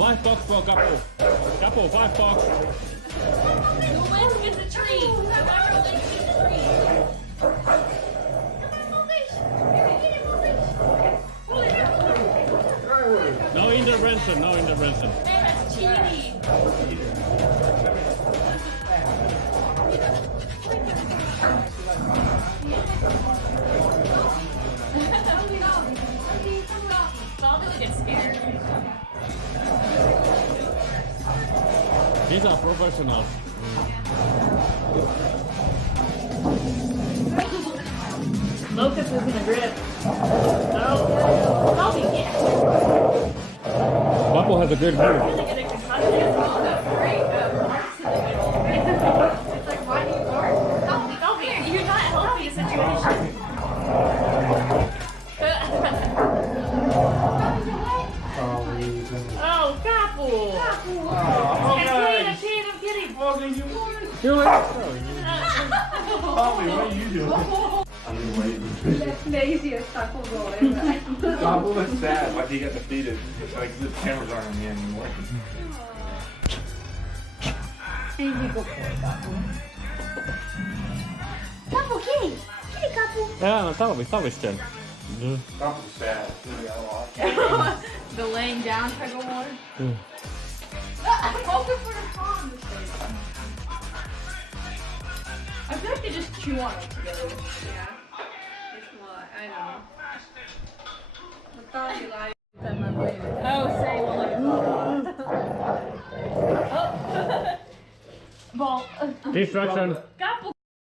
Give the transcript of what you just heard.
5 bucks for a couple. Couple, 5 bucks. Who wins gets a treat. Whoever wins gets a treat. Come on, Mobish. Get it, Mobish. Pull it out. No intervention, no intervention. Man, that's cheating. Bobby would get scared. These are professionals. Locust is in a grip. Oh, Bobby, yeah. Bubble has a good move. Really good at concussion. Great marks in the middle. It's like, why do you mark? Bobby, you're not helping the situation. Oh, Kapu! I'm kidding. Do it. Bobby, what are you doing? Bobby was sad when he got defeated. It's like the cameras aren't on me anymore. Kapu, kitty. Kitty, Kapu. Yeah, no, talvisten. Bobby was sad. The laying down tug of war. Focus for the pond. I feel like they just chew on it together. Yeah. It's what? I know. I thought you lied. Oh, say one. Oh. Ball. Distraction.